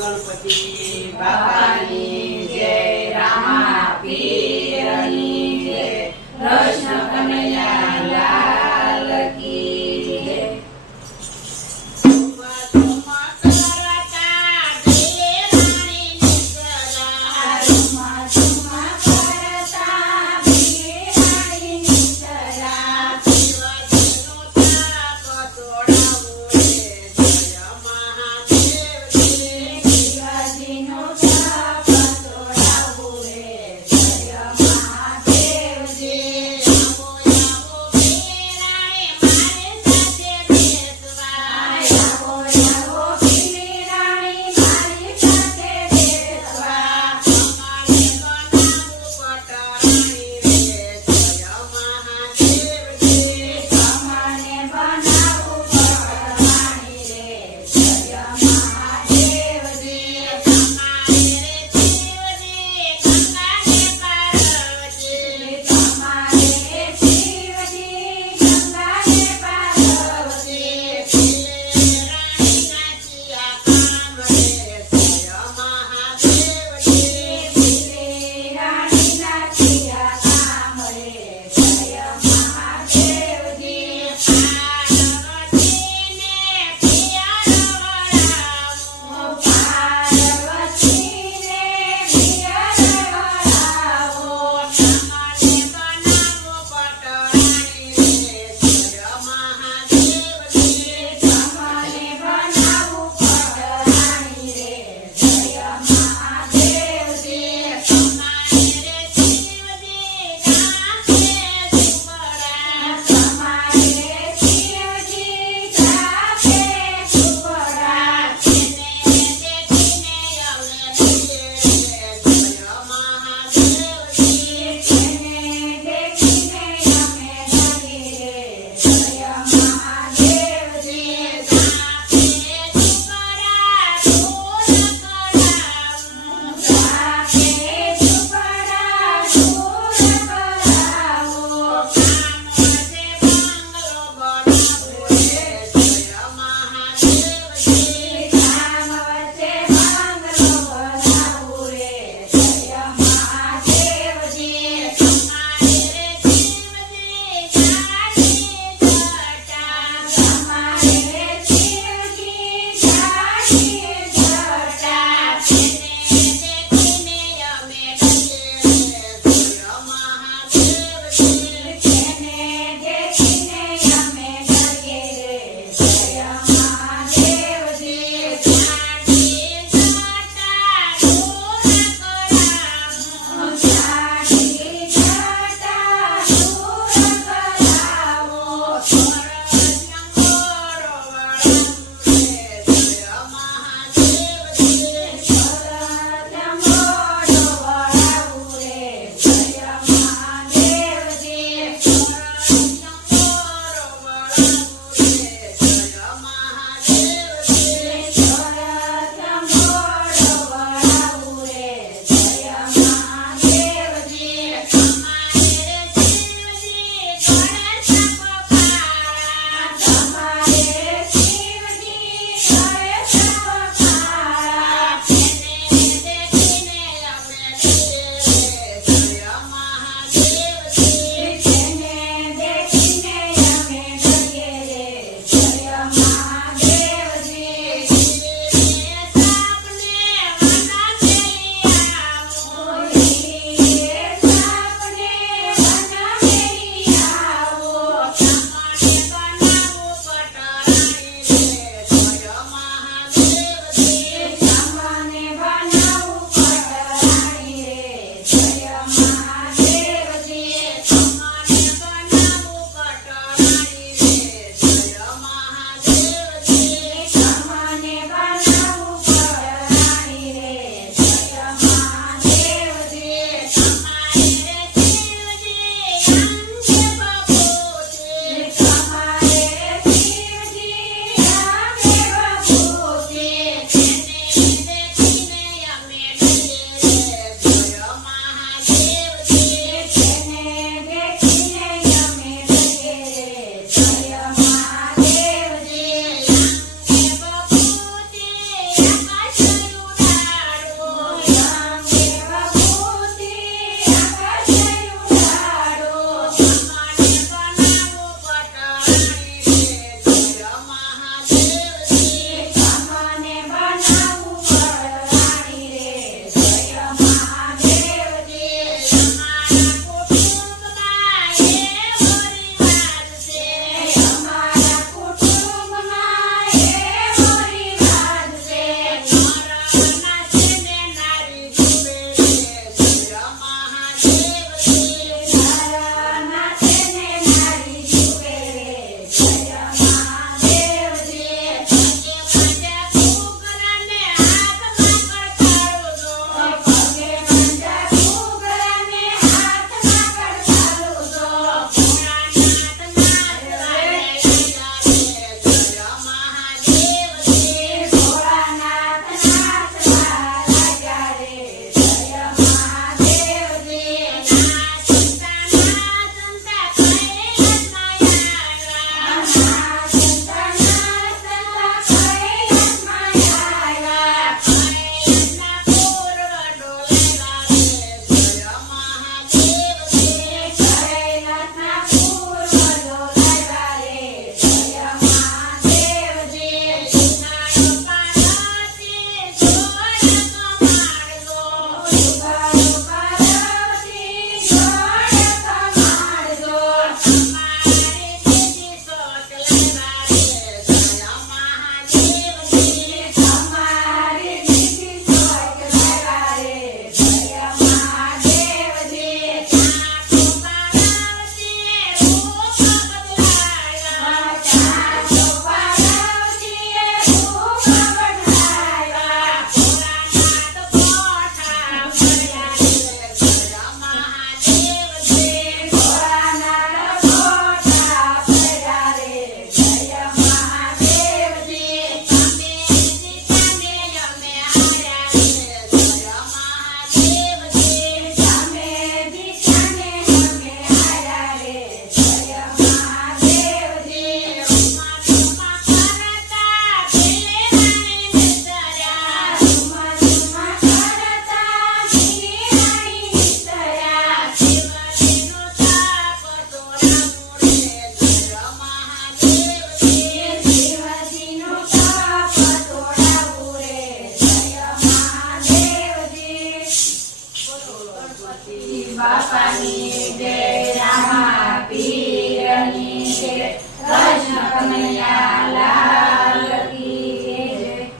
ગણપતિ બાપાની જય રામા પીર બાપાની જય રામા પીરની જય કૃષ્ણ કનૈયા